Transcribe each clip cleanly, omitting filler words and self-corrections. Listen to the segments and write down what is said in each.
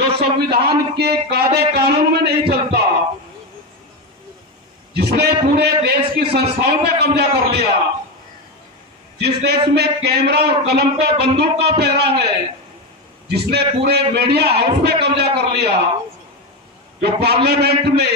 जो संविधान के कायदे कानून में नहीं चलता, जिसने पूरे देश की संस्थाओं पे कब्जा कर लिया, जिस देश में कैमरा और कलम पे बंदूक का पहरा है, जिसने पूरे मीडिया हाउस पे कब्जा कर लिया, जो पार्लियामेंट में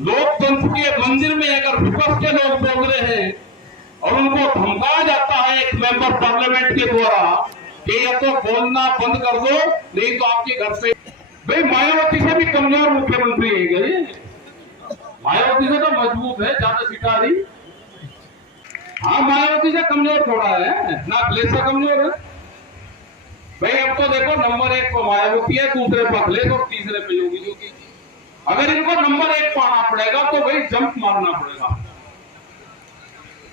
लोकतंत्र के मंदिर में अगर विपक्ष के लोग बोल रहे हैं और उनको धमकाया जाता है एक मेंबर पार्लियामेंट के द्वारा कि या तो बोलना बंद कर दो नहीं तो आपके घर से। भाई मायावती से भी कमजोर मुख्यमंत्री है गए, मायावती से तो मजबूत है, ज्यादा सीटा रही। हाँ मायावती से कमजोर थोड़ा है ना, अखिलेश से कमजोर है। भाई अब तो देखो नंबर 1 पर मायावती है, दूसरे पर अखिलेश और तीसरे पे योगी जी। अगर इनको नंबर 1 पाना पड़ेगा तो भाई जंप मारना पड़ेगा,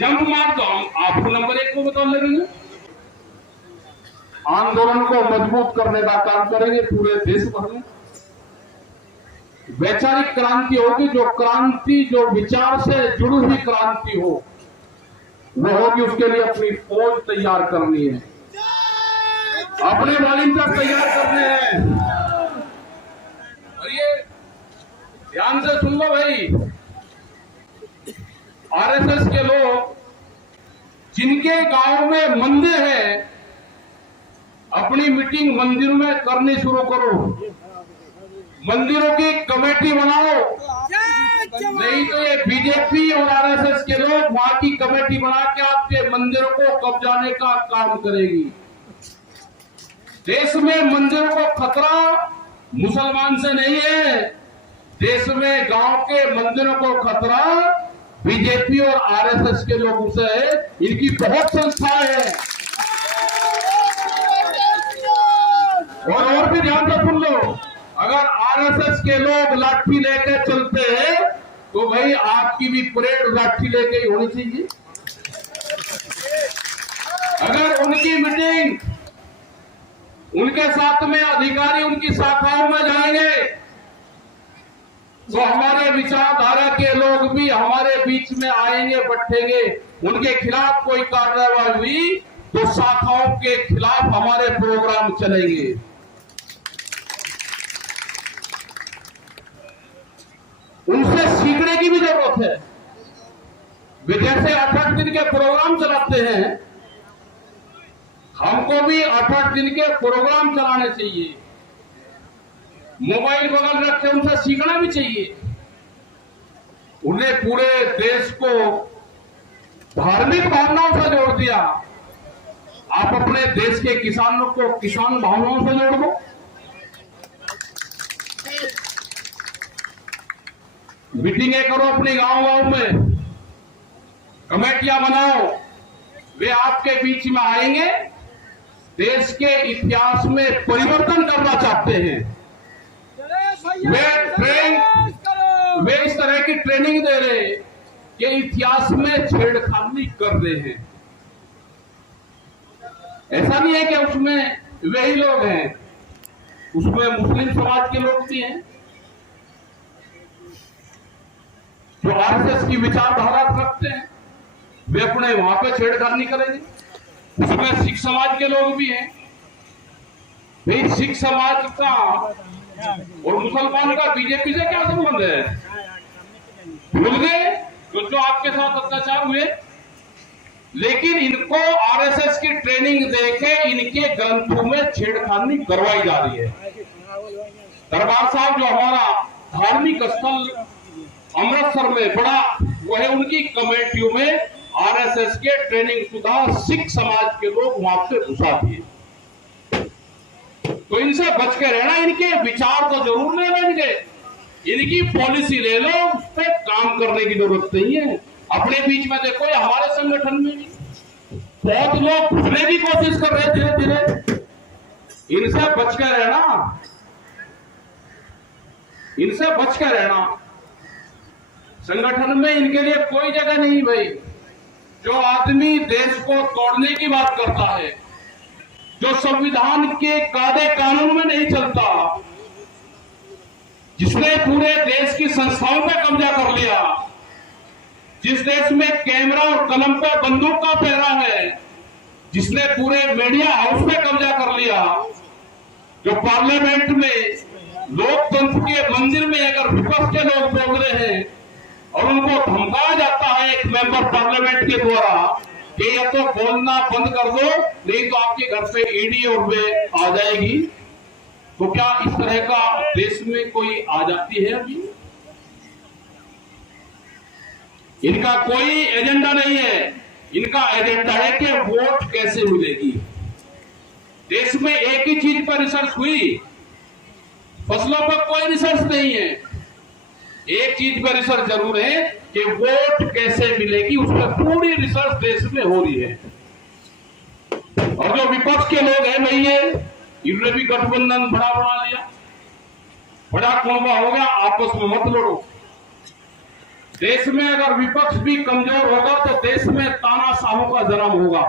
जंप मार तो हम आपको नंबर 1 को बता लगेंगे। आंदोलन को मजबूत करने का काम करेंगे पूरे देश भर में। वैचारिक क्रांति होगी, जो क्रांति जो विचार से जुड़ी हुई क्रांति हो वो होगी। उसके लिए अपनी फौज तैयार करनी है, अपने वॉलंटियर तैयार करने हैं। और ये ध्यान से सुन लो भाई, आरएसएस के लोग जिनके गांव में मंदिर है, अपनी मीटिंग मंदिर में करनी शुरू करो, मंदिरों की कमेटी बनाओ। नहीं तो ये बीजेपी और आरएसएस के लोग वहां की कमेटी बना के आपके मंदिरों को कब्जाने का काम करेगी। देश में मंदिरों को खतरा मुसलमान से नहीं है, देश में गांव के मंदिरों को खतरा बीजेपी और आरएसएस के लोगों से है। इनकी बहुत संस्थाएं हैं। और भी ध्यान से सुन लो, अगर आरएसएस के लोग लाठी लेकर चलते हैं तो भाई आपकी भी परेड लाठी लेके ही होनी चाहिए। अगर उनकी मीटिंग, उनके साथ में अधिकारी उनकी शाखाओं में जाएंगे तो हमारे विचारधारा के लोग भी हमारे बीच में आएंगे, बैठेंगे। उनके खिलाफ कोई कार्रवाई हुई तो शाखाओं के खिलाफ हमारे प्रोग्राम चलेंगे। उनसे सीखने की भी जरूरत है। वे जैसे 8-8 दिन के प्रोग्राम चलाते हैं, हमको भी 8-8 दिन के प्रोग्राम चलाने चाहिए। मोबाइल बगल रख के उनसे सीखना भी चाहिए। उन्हें पूरे देश को धार्मिक भावनाओं से जोड़ दिया, आप अपने देश के किसानों को किसान भावनाओं से जोड़ दो। मीटिंगें करो अपने गांव में, कमेटियां बनाओ, वे आपके बीच में आएंगे, देश के इतिहास में परिवर्तन करना चाहते हैं। वे इस तरह की ट्रेनिंग दे रहे हैं कि इतिहास में छेड़खानी कर रहे हैं। ऐसा नहीं है कि उसमें वही लोग हैं, उसमें मुस्लिम समाज के लोग भी हैं जो आरएसएस की विचारधारा रखते हैं, वे अपने वहां पे छेड़खानी करेंगे। उसमें सिख समाज के लोग भी हैं। भाई सिख समाज का और मुसलमान का बीजेपी से क्या संबंध है? भूल गए जो आपके साथ अत्याचार हुए। लेकिन इनको आरएसएस की ट्रेनिंग देके इनके ग्रंथों में छेड़खानी करवाई जा रही है। दरबार साहब जो हमारा धार्मिक स्थल अमृतसर में बड़ा, वो है, उनकी कमेटियों में आरएसएस के ट्रेनिंग शुदा सिख समाज के लोग वहां से घुसा दिए। तो इनसे बच के रहना। इनके विचार तो जरूर ले लेंगे, इनकी पॉलिसी ले लो, उस पर काम करने की जरूरत नहीं है। अपने बीच में देखो, ये हमारे संगठन में भी बहुत लोग घुसने की कोशिश कर रहे हैं धीरे धीरे। इनसे बच के रहना, इनसे बच के रहना। संगठन में इनके लिए कोई जगह नहीं भाई। जो आदमी देश को तोड़ने की बात करता है, जो संविधान के कायदे कानून में नहीं चलता, जिसने पूरे देश की संस्थाओं पे कब्जा कर लिया, जिस देश में कैमरा और कलम पे बंदूक का पहरा है, जिसने पूरे मीडिया हाउस पे कब्जा कर लिया, जो पार्लियामेंट में लोकतंत्र के मंदिर में अगर विपक्ष के लोग बोल रहे हैं और उनको धमकाया जाता है एक मेंबर पार्लियामेंट के द्वारा कि या तो बोलना बंद कर दो, नहीं तो आपके घर से ईडी और वे आ जाएगी, तो क्या इस तरह का देश में कोई आ जाती है? अभी इनका कोई एजेंडा नहीं है। इनका एजेंडा है कि वोट कैसे मिलेगी। देश में एक ही चीज पर रिसर्च हुई, फसलों पर कोई रिसर्च नहीं है। एक चीज पर रिसर्च जरूर है कि वोट कैसे मिलेगी, उस पर पूरी रिसर्च देश में हो रही है। और जो विपक्ष के लोग हैं भैया, इन्होंने भी गठबंधन बड़ा लिया, बड़ा कोबा हो गया, आपस में मत लड़ो। देश में अगर विपक्ष भी कमजोर होगा तो देश में तानाशाहों का जन्म होगा,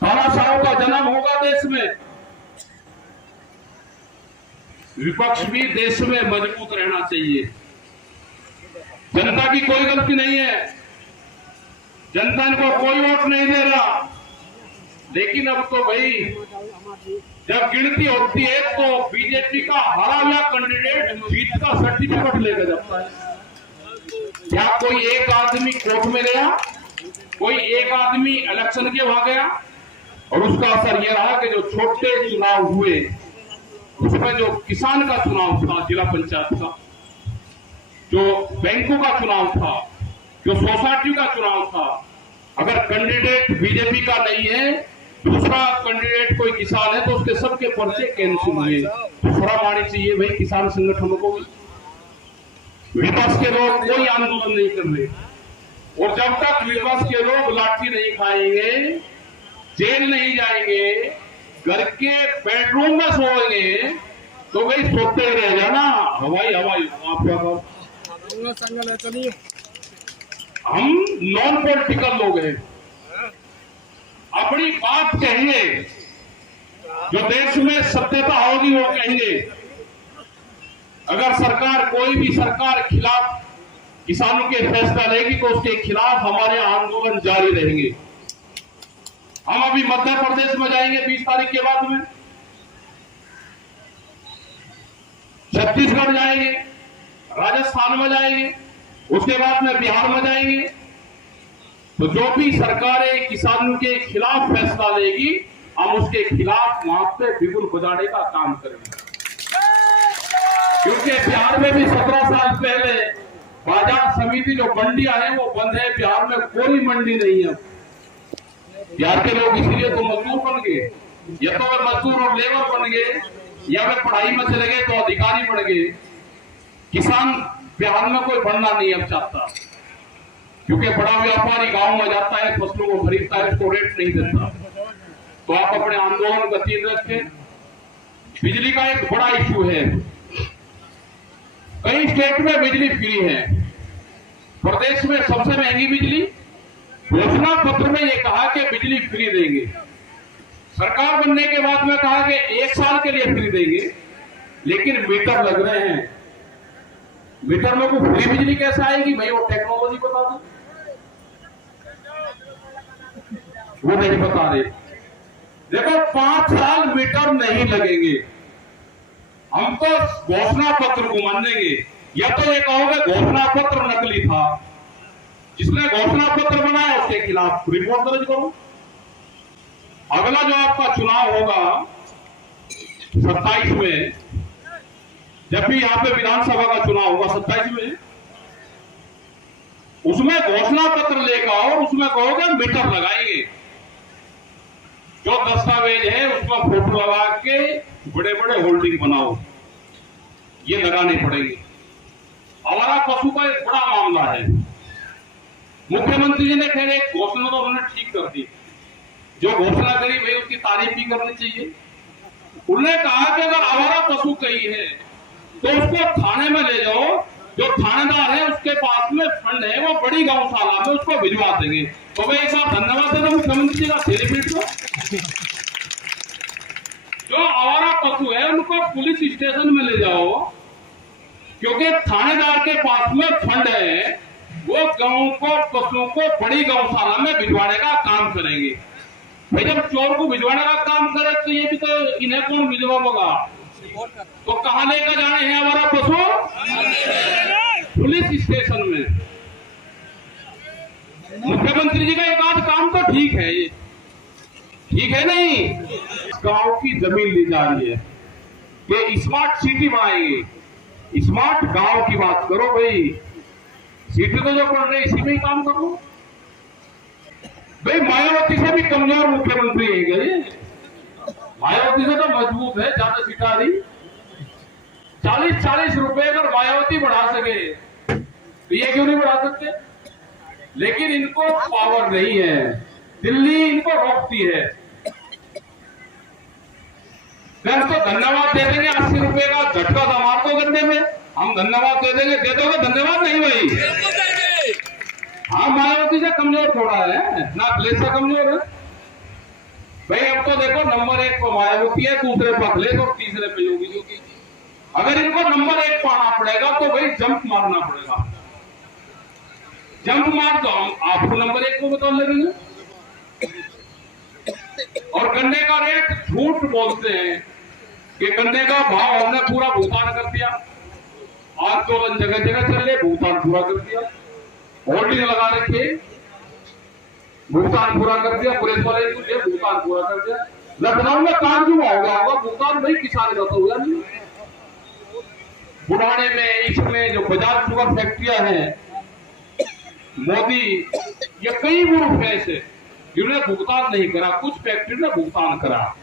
तानाशाहों का जन्म होगा देश में। विपक्ष भी देश में मजबूत रहना चाहिए। जनता की कोई गलती नहीं है, जनता इनको कोई वोट नहीं दे रहा, लेकिन अब तो भाई जब गिनती होती है तो बीजेपी का हरा हुआ कैंडिडेट जीत का सर्टिफिकेट लेकर जाता है। क्या कोई एक आदमी कोर्ट में गया, कोई एक आदमी इलेक्शन के वहां गया और उसका असर यह रहा कि जो छोटे चुनाव हुए उसमें जो किसान का चुनाव था, जिला पंचायत का, जो बैंकों का चुनाव था, जो सोसाइटी का चुनाव था, अगर कैंडिडेट बीजेपी का नहीं है, दूसरा कैंडिडेट कोई किसान है, तो उसके सबके पर्चे कैंसिल हुए। शर्म आनी चाहिए भाई किसान संगठनों को। विपक्ष के लोग कोई आंदोलन नहीं कर रहे, और जब तक विपक्ष के लोग लाठी नहीं खाएंगे, जेल नहीं जाएंगे, घर के बेडरूम में सोएंगे, तो भाई सोते ही रह जाना। हवाई आपका हम नॉन पॉलिटिकल लोग हैं, अपनी बात कहेंगे, जो देश में सत्यता होगी वो कहेंगे। अगर सरकार, कोई भी सरकार खिलाफ किसानों के फैसला लेगी तो उसके खिलाफ हमारे आंदोलन जारी रहेंगे। हम अभी मध्य प्रदेश में जाएंगे 20 तारीख के बाद में, छत्तीसगढ़ जाएंगे, राजस्थान में जाएंगे, उसके बाद में बिहार में जाएंगे। तो जो भी सरकारें किसानों के खिलाफ फैसला लेगी, हम उसके खिलाफ वहां पे बिगुल बजाने का काम करेंगे। क्योंकि बिहार में भी 17 साल पहले बाजार समिति जो मंडियां हैं वो बंद है, बिहार में कोई मंडी नहीं है। बिहार के लोग इसलिए तो मजदूर बन गए, या तो वे मजदूर और लेबर बन गए, या वे पढ़ाई में चले गए तो अधिकारी बन गए। किसान बिहार में कोई बनना नहीं अब चाहता, क्योंकि बड़ा व्यापारी गांव में जाता है, फसलों को खरीदता है, उसको रेट नहीं देता। तो आप अपने आंदोलन गति रखें। बिजली का एक बड़ा इश्यू है, कई स्टेट में बिजली फ्री है, प्रदेश में सबसे महंगी बिजली। घोषणा पत्र में यह कहा कि बिजली फ्री देंगे, सरकार बनने के बाद में कहा कि 1 साल के लिए फ्री देंगे, लेकिन मीटर लग रहे हैं। मीटर में को फ्री बिजली कैसे आएगी भाई, वो टेक्नोलॉजी बता दो, वो नहीं बता रहे। देखो 5 साल मीटर नहीं लगेंगे, हम तो घोषणा पत्र को मानेंगे। या तो ये कहोगे घोषणा पत्र नकली था, जिसने घोषणा पत्र बनाया उसके खिलाफ रिपोर्ट दर्ज करो। अगला जो आपका चुनाव होगा 27 में, जब भी यहाँ पे विधानसभा का चुनाव होगा 27 में, उसमें घोषणा पत्र लेकर और उसमें कहोगे मीटर लगाएंगे। जो दस्तावेज है उसका फोटो लगा के बड़े बड़े होल्डिंग बनाओ, ये लगाने पड़ेंगे। आवारा पशु का एक बड़ा मामला है। मुख्यमंत्री जी ने खैर एक घोषणा तो उन्होंने ठीक कर दी, जो घोषणा करी भाई उसकी तारीफ भी करनी चाहिए। उन्होंने कहा कि अगर आवारा पशु कहीं है तो उसको थाने में ले जाओ, जो थानेदार है उसके पास में फंड है, वो बड़ी गौशाला में उसको भिजवा देंगे। तो भाई एक बार धन्यवाद देना मुख्यमंत्री जी का, सेलिब्रेट को। जो आवारा पशु है उनको पुलिस स्टेशन में ले जाओ, क्योंकि थानेदार के पास में फंड है, वो गांव को, पशुओं को बड़ी गौशाला में भिजवाने का काम करेंगे। भाई जब चोर को भिजवाने का काम करे तो ये भी तो इन्हें कौन भिजवाएगा? तो कहाँ लेकर जाने हैं हमारा पशु? पुलिस स्टेशन में। मुख्यमंत्री जी का एक आध काम तो ठीक है, ये ठीक है नहीं? गांव की जमीन ली जा रही है कि स्मार्ट सिटी बनाएंगे। स्मार्ट गांव की बात करो भाई, सिटी तो जो पड़ रही है इसी में ही काम करो भाई। मायावती से भी कमजोर मुख्यमंत्री है क्या ये? मायावती से तो मजबूत है, ज्यादा सीटा रही। 40-40 रुपए अगर मायावती बढ़ा सके तो ये क्यों नहीं बढ़ा सकते? लेकिन इनको पावर नहीं है, दिल्ली इनको रोकती है। तो धन्यवाद दे देंगे 80 रुपए का झटका दामाद को गन्ने में, हम धन्यवाद दे देंगे। दे दोगे धन्यवाद? नहीं भाई, हाँ मायावती से कमजोर थोड़ा है ना, अखिलेश से कमजोर है भाई। अब तो देखो नंबर 1 पर मायावती है, दूसरे पर अखिलेश और तीसरे पे योगी जी। अगर इनको नंबर 1 पाना पड़ेगा तो भाई जंप मारना पड़ेगा। जंप मार तो हम आपको नंबर 1 को बता लगेंगे। और गन्ने का रेट झूठ बोलते हैं कि गन्ने का भाव हमने पूरा भुगतान कर दिया। आंदोलन जगह जगह चल रहे, भुगतान पूरा कर दिया, होर्डिंग लगा रखे, भुगतान पूरा कर दिया। पुलिस वाले भुगतान पूरा कर दिया। लखनऊ में काम क्यों होगा? भुगतान भाई किसान का तो हुआ नहीं। बुढ़ाने में इसमें जो बजाज शुगर फैक्ट्रियां हैं, मोदी ये कई ग्रुप है ऐसे जिन्होंने भुगतान नहीं करा, कुछ फैक्ट्री ने भुगतान करा।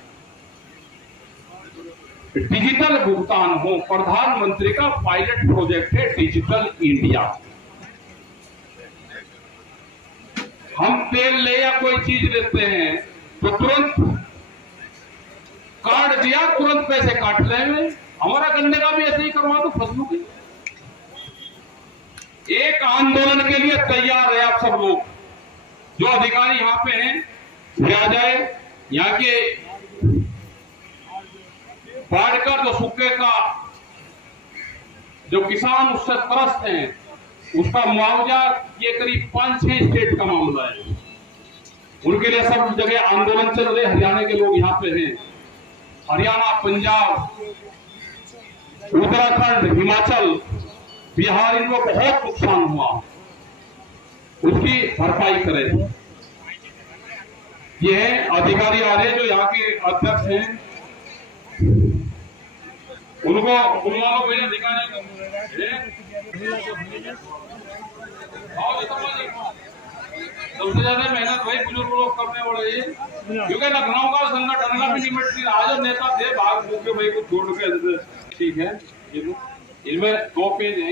डिजिटल भुगतान हो, प्रधानमंत्री का पायलट प्रोजेक्ट है डिजिटल इंडिया। हम तेल ले या कोई चीज लेते हैं तो तुरंत कार्ड दिया, तुरंत पैसे काट लेंगे। हमारा गन्ने का भी ऐसे ही करवा दो फसलों की। एक आंदोलन के लिए तैयार है आप सब लोग, जो अधिकारी यहां पे हैं वे आ जाए। यहाँ के बाढ़ का जो सूखे का जो किसान उससे त्रस्त हैं, उसका मुआवजा ये करीब 5-6 स्टेट का मामला है। उनके लिए सब जगह आंदोलन चल रहे। हरियाणा के लोग यहाँ पे हैं, हरियाणा, पंजाब, उत्तराखंड, हिमाचल, बिहार, इनको बहुत नुकसान हुआ, उसकी भरपाई करें। ये है अधिकारी आ रहे जो यहाँ के अध्यक्ष हैं, उनको बुलवाओ भैया। अधिकारी सबसे ज्यादा मेहनत भाई बुजुर्ग लोग करने वाले हैं, क्योंकि लखनऊ का संगठन का भी लिमिट नहीं रहा। जो नेता थे भाग भूखे भाई को छोड़ के, ठीक है। इनमें 2 पेज है,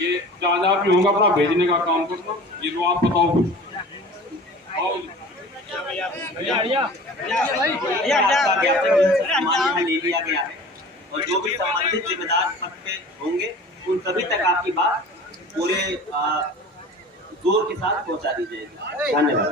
ये जहाँ भी होगा अपना भेजने का काम करना। ये तो आप बताओ ले लिया गया है और जो भी संबंधित जिम्मेदार पद पे होंगे उन सभी तक आपकी बात पूरे जोर के साथ पहुंचा दी जाएगी। धन्यवाद।